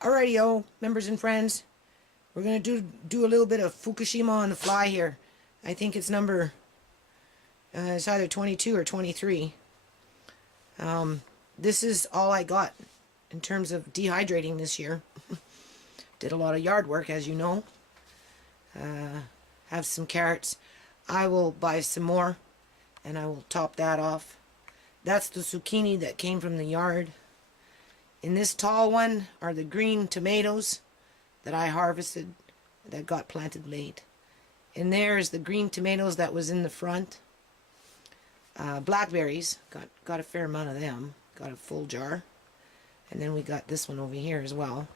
Alrighty-o, members and friends. We're going to do a little bit of Fukushima on the fly here. I think it's number, it's either 22 or 23. This is all I got in terms of dehydrating this year. Did a lot of yard work, as you know. Have some carrots. I will buy some more, and I will top that off. That's the zucchini that came from the yard. In this tall one are the green tomatoes that I harvested that got planted late. In there is the green tomatoes that was in the front. Blackberries, got a fair amount of them. Got a full jar. And then we got this one over here as well.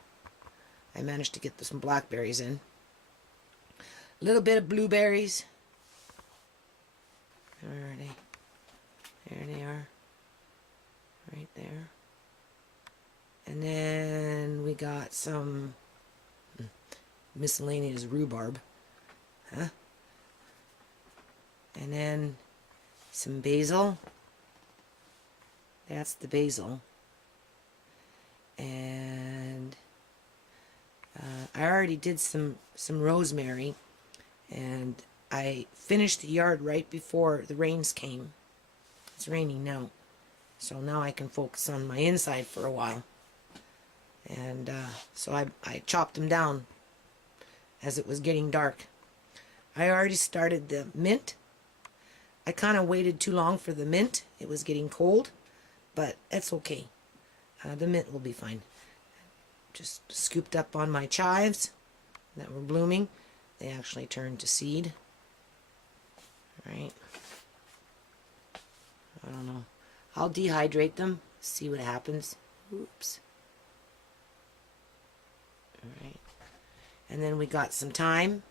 I managed to get some blackberries in. A little bit of blueberries. Where are they? There they are. Right there. And then we got some miscellaneous rhubarb. And then some basil. That's the basil. And I already did some rosemary. And I finished the yard right before the rains came. It's raining now. So now I can focus on my inside for a while. And so I chopped them down as it was getting dark. I already started the mint. I kind of waited too long for the mint. It was getting cold, but that's okay. The mint will be fine. Just scooped up on my chives that were blooming. They actually turned to seed. Right. I don't know. I'll dehydrate them, see what happens. Oops. Alright. And then we got some thyme.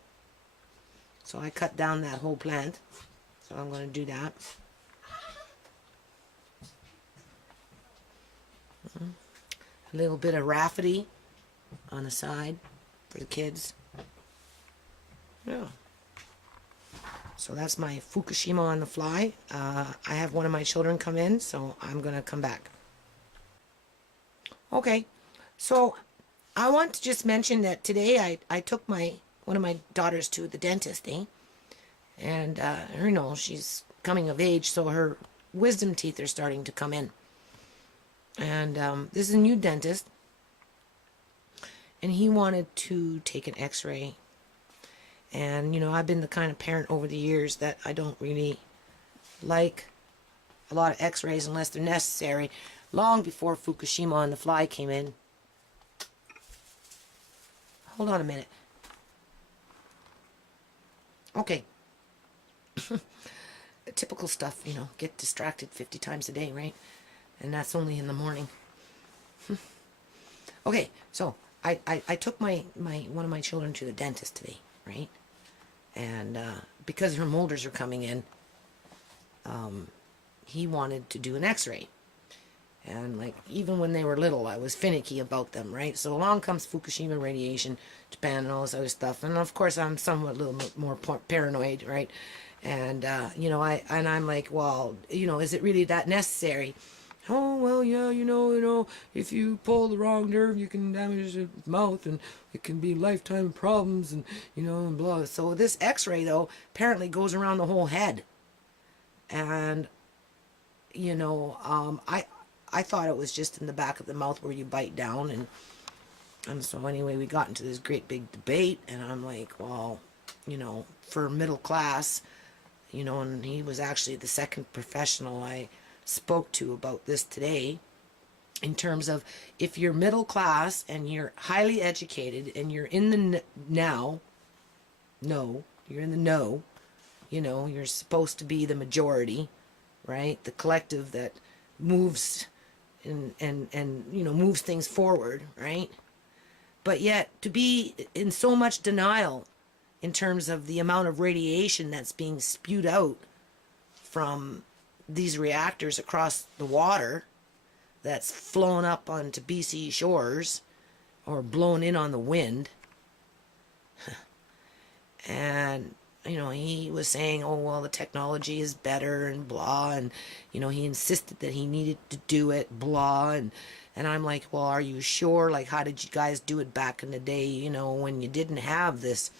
So I cut down that whole plant. So I'm going to do that. A little bit of raffinate on the side for the kids. Yeah. So that's my Fukushima on the fly. I have one of my children come in, so I'm going to come back. Okay. So I want to just mention that today I took one of my daughters to the dentist, and she's coming of age, so her wisdom teeth are starting to come in. And this is a new dentist, and he wanted to take an x-ray. And I've been the kind of parent over the years that I don't really like a lot of x-rays unless they're necessary. Long before Fukushima on the fly came in. Hold on a minute. Okay. Typical stuff, get distracted 50 times a day, right? And that's only in the morning. Okay, so I took one of my children to the dentist today, right? And because her molars are coming in, he wanted to do an x-ray. And even when they were little, I was finicky about them, right? So along comes Fukushima radiation, Japan, and all this other stuff. And of course, I'm somewhat a little bit more paranoid, right? And I'm like, well, is it really that necessary? Oh, well, yeah, if you pull the wrong nerve, you can damage the mouth, and it can be lifetime problems, and and blah. So this X-ray though apparently goes around the whole head, and I thought it was just in the back of the mouth where you bite down, and so anyway, we got into this great big debate, and I'm like, well, for middle class, and he was actually the second professional I spoke to about this today, in terms of if you're middle class and you're highly educated and you're in the you're in the know, you're supposed to be the majority, right? The collective that moves and moves things forward, right? But yet to be in so much denial in terms of the amount of radiation that's being spewed out from these reactors across the water that's flown up onto BC shores or blown in on the wind. And he was saying, oh, well, the technology is better and blah, and he insisted that he needed to do it, blah, and And I'm like, well, are you sure? Like, how did you guys do it back in the day, you know, when you didn't have this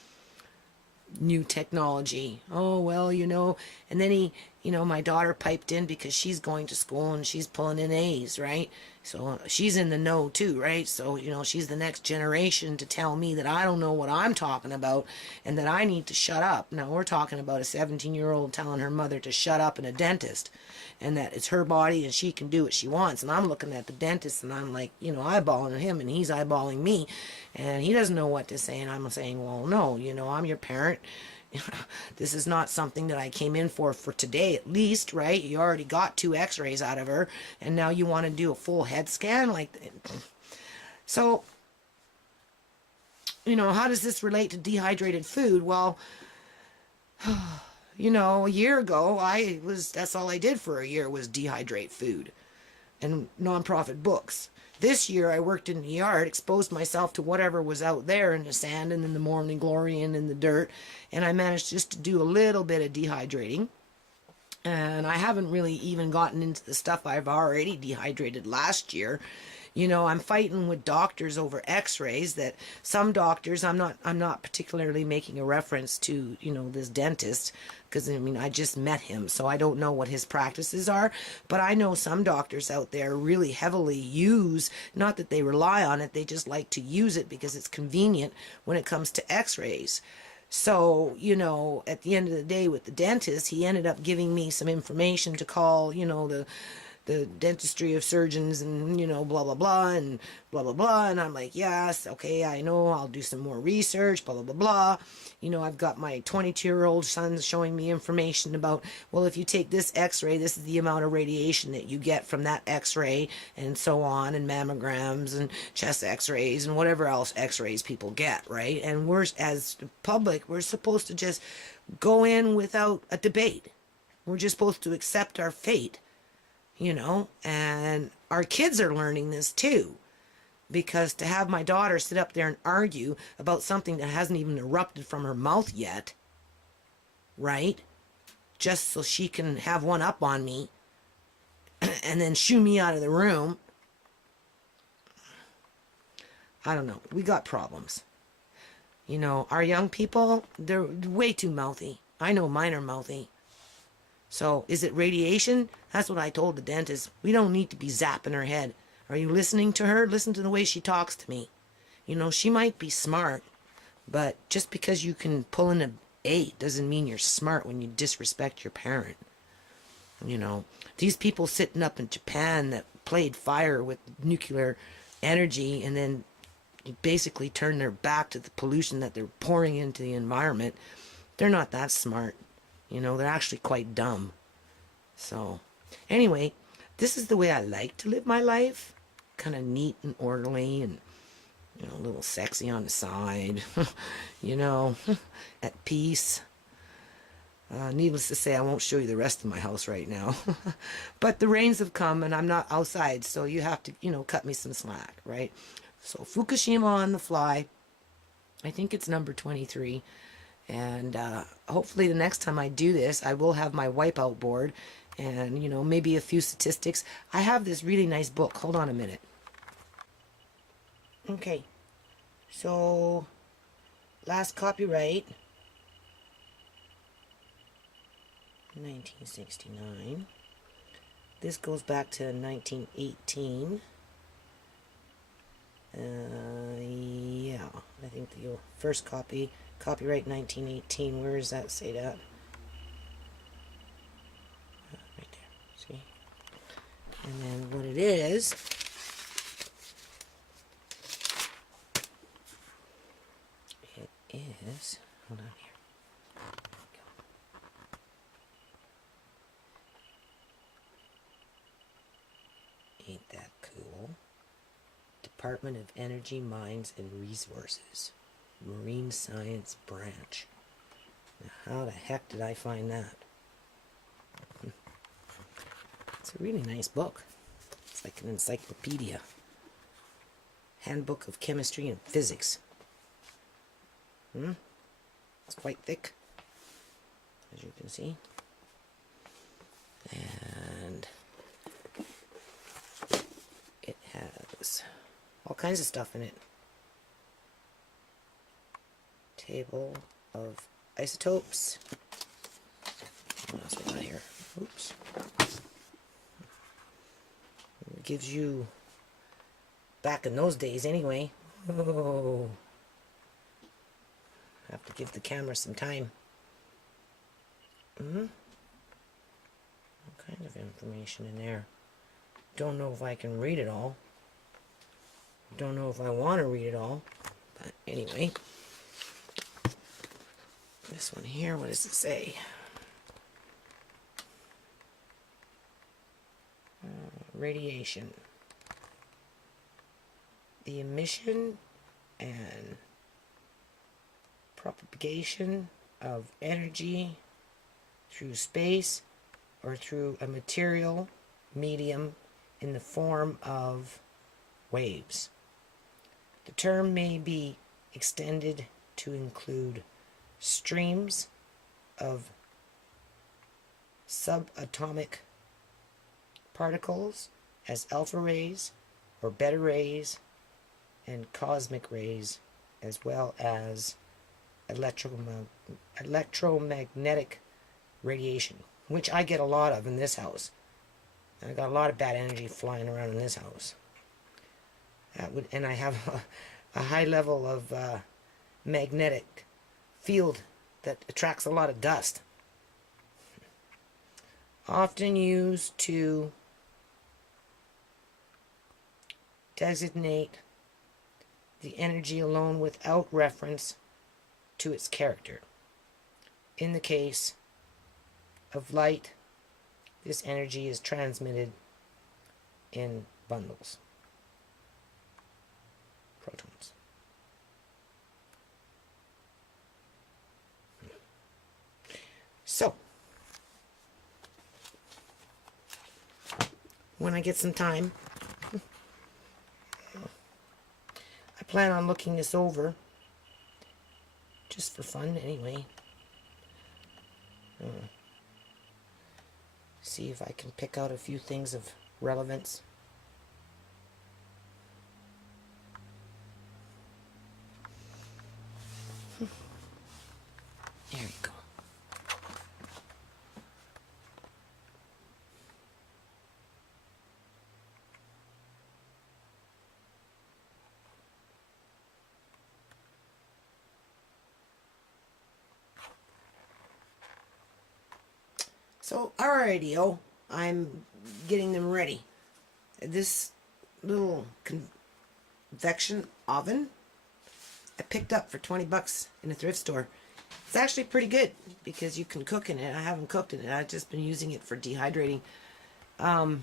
new technology? Oh, well, you know. And then my daughter piped in because she's going to school and she's pulling in A's, right? So she's in the know too, right? So, she's the next generation to tell me that I don't know what I'm talking about and that I need to shut up. Now, we're talking about a 17-year-old telling her mother to shut up and a dentist, and that it's her body and she can do what she wants. And I'm looking at the dentist and I'm like, eyeballing him, and he's eyeballing me, and he doesn't know what to say. And I'm saying, well, no, I'm your parent. This is not something that I came in for today, at least, right? You already got 2 x-rays out of her, and now you want to do a full head scan? So, how does this relate to dehydrated food? Well, a year ago, that's all I did for a year was dehydrate food and nonprofit books. This year I worked in the yard, exposed myself to whatever was out there in the sand and in the morning glory and in the dirt, and I managed just to do a little bit of dehydrating. And I haven't really even gotten into the stuff I've already dehydrated last year. I'm fighting with doctors over x-rays that some doctors, I'm not particularly making a reference to, this dentist, because I just met him, so I don't know what his practices are, but I know some doctors out there really heavily use, not that they rely on it, they just like to use it because it's convenient when it comes to x-rays. So, at the end of the day with the dentist, he ended up giving me some information to call, the dentistry of surgeons and, blah, blah, blah, and blah, blah, blah. And I'm like, yes, okay, I know, I'll do some more research, blah, blah, blah, blah. I've got my 22-year-old son showing me information about, well, if you take this x-ray, this is the amount of radiation that you get from that x-ray, and so on, and mammograms and chest x-rays and whatever else x-rays people get, right? And we're, as the public, we're supposed to just go in without a debate. We're just supposed to accept our fate. And our kids are learning this too, because to have my daughter sit up there and argue about something that hasn't even erupted from her mouth yet, right, just so she can have one up on me and then shoo me out of the room, I don't know, we got problems. Our young people, they're way too mouthy. I know mine are mouthy. So, is it radiation? That's what I told the dentist. We don't need to be zapping her head. Are you listening to her? Listen to the way she talks to me. She might be smart, but just because you can pull in an 8 doesn't mean you're smart when you disrespect your parent. These people sitting up in Japan that played fire with nuclear energy and then basically turn their back to the pollution that they're pouring into the environment, they're not that smart. They're actually quite dumb. So, anyway, this is the way I like to live my life. Kind of neat and orderly and, a little sexy on the side. At peace. Needless to say, I won't show you the rest of my house right now. But the rains have come and I'm not outside, so you have to, cut me some slack, right? So, Fukushima on the fly. I think it's number 23. And hopefully the next time I do this, I will have my wipeout board and, maybe a few statistics. I have this really nice book. Hold on a minute. Okay. So, last copyright, 1969. This goes back to 1918. Yeah, I think the first copyright 1918. Where does that say that? Right there. See? And then what it is, hold on here. Ain't that cool? Department of Energy, Mines, and Resources. Marine Science Branch. Now, how the heck did I find that? It's a really nice book. It's like an encyclopedia. Handbook of Chemistry and Physics. It's quite thick, as you can see. And it has all kinds of stuff in it. Table of isotopes. What else we got here? Oops. It gives you, back in those days anyway. Oh. Have to give the camera some time. All kinds of information in there. Don't know if I can read it all. Don't know if I want to read it all. But anyway. This one here, what does it say? Radiation. The emission and propagation of energy through space or through a material medium in the form of waves. The term may be extended to include streams of subatomic particles as alpha rays or beta rays and cosmic rays, as well as electromagnetic radiation, which I get a lot of in this house. I got a lot of bad energy flying around in this house. And I have a high level of magnetic field that attracts a lot of dust. Often used to designate the energy alone without reference to its character. In the case of light, this energy is transmitted in bundles, protons. So, when I get some time, I plan on looking this over, just for fun anyway. See if I can pick out a few things of relevance. There we go. So, alrighty, I'm getting them ready. This little convection oven I picked up for 20 bucks in a thrift store. It's actually pretty good because you can cook in it. I haven't cooked in it. I've just been using it for dehydrating. I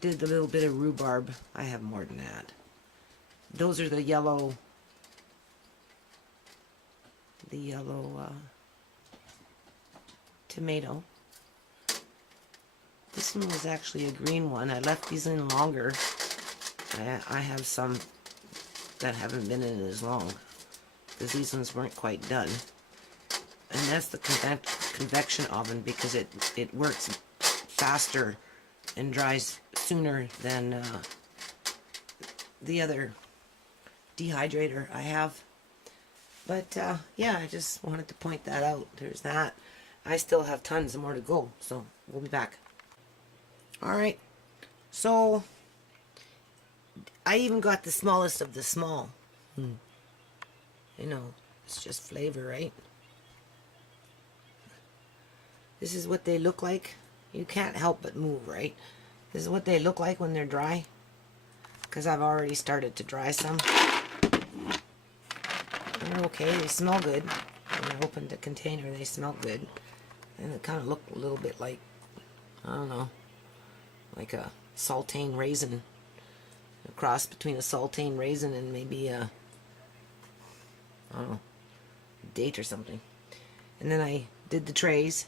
did a little bit of rhubarb. I have more than that. Those are the yellow tomato. This one was actually a green one. I left these in longer. I have some that haven't been in as long because these ones weren't quite done. And that's the convection oven because it works faster and dries sooner than the other dehydrator I have. But yeah, I just wanted to point that out. There's that. I still have tons more to go, so we'll be back. Alright, so I even got the smallest of the small. You know, it's just flavor, right? This is what they look like. You can't help but move, right? This is what they look like when they're dry. Because I've already started to dry some. They're okay, they smell good. When I opened the container, they smell good. And it kind of looked a little bit like, I don't know, like a saltine raisin. A cross between a saltine raisin and maybe a, I don't know, date or something. And then I did the trays.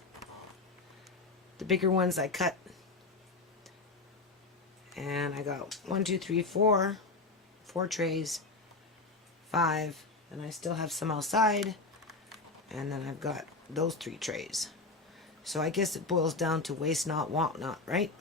The bigger ones I cut. And I got 1, 2, 3, 4 trays. 5. And I still have some outside. And then I've got those 3 trays. So I guess it boils down to waste not, want not, right?